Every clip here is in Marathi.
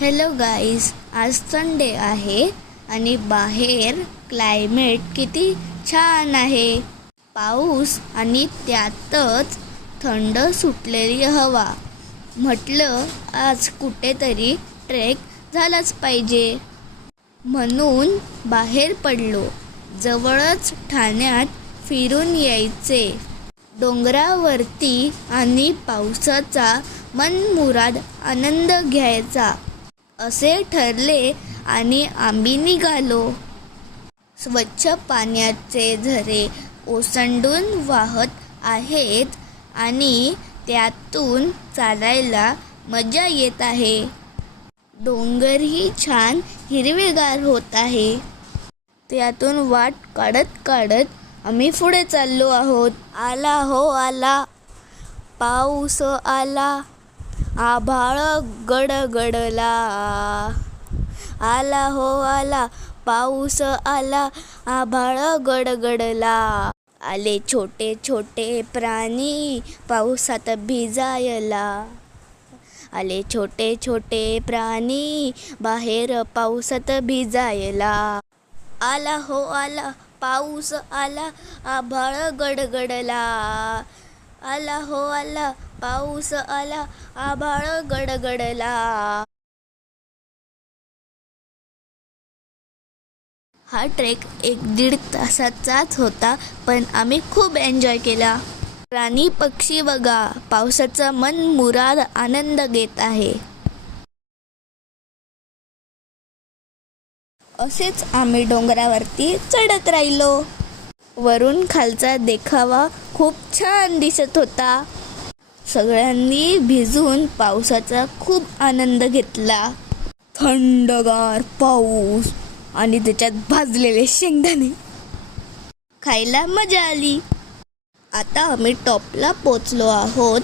हॅलो गाईज, आज संडे आहे आणि बाहेर क्लायमेट किती छान आहे. पाऊस आणि त्यातच थंड सुटलेली हवा. म्हटलं आज कुठेतरी ट्रेक झालाच पाहिजे, म्हणून बाहेर पडलो. जवळच ठाण्यात फिरून यायचे. डोंगरावरती आणि पावसाचा मनमुराद आनंद घ्यायचा असे ठरले आणि आम्ही निघालो. स्वच्छ पाण्याचे झरे ओसंडून वाहत आहेत आणि त्यातून चालायला मजा येत आहे. डोंगरही छान हिरवेगार होत आहे. त्यातून वाट काढत काढत आम्ही पुढे चाललो आहोत. आला हो आला, पाऊस आला, आभाळ गडगडला. आला हो आला, पाऊस आला, आभाळ गडगडला. आले छोटे छोटे प्राणी पावसात भिजायला. आले छोटे छोटे प्राणी बाहेर पावसात भिजायला. आला हो आला, पाऊस आला, आभाळ गडगडला. आला हो आला, पाऊस आला, आभाळ गडगडला. हा ट्रेक 1-1.5 तासाचाच होता, पण आम्ही खूप एन्जॉय केला. प्राणी पक्षी बघा, पावसाचा मनमुराद आनंद घेत आहे. असेच आम्ही डोंगरावरती चढत राहिलो. वरून खालचा देखावा खूप छान दिसत होता. सगळ्यांनी भिजून पावसाचा खूप आनंद घेतला. थंडगार पाऊस आणि त्याच्यात भाजलेले शेंगदाणे खायला मजा आली. आता आम्ही टॉपला पोचलो आहोत.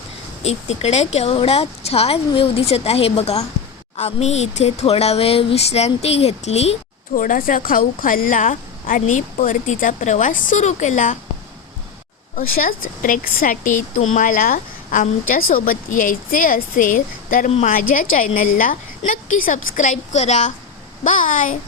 तिकडे केवढा छान व्ह्यू दिसत आहे बघा. आम्ही इथे थोडा वेळ विश्रांती घेतली, थोडासा खाऊ खाल्ला आणि परतीचा प्रवास सुरू केला. अशाच ट्रेकसाठी तुम्हाला आमच्यासोबत यायचे असेल तर माझ्या चॅनलला नक्की सबस्क्राईब करा. बाय.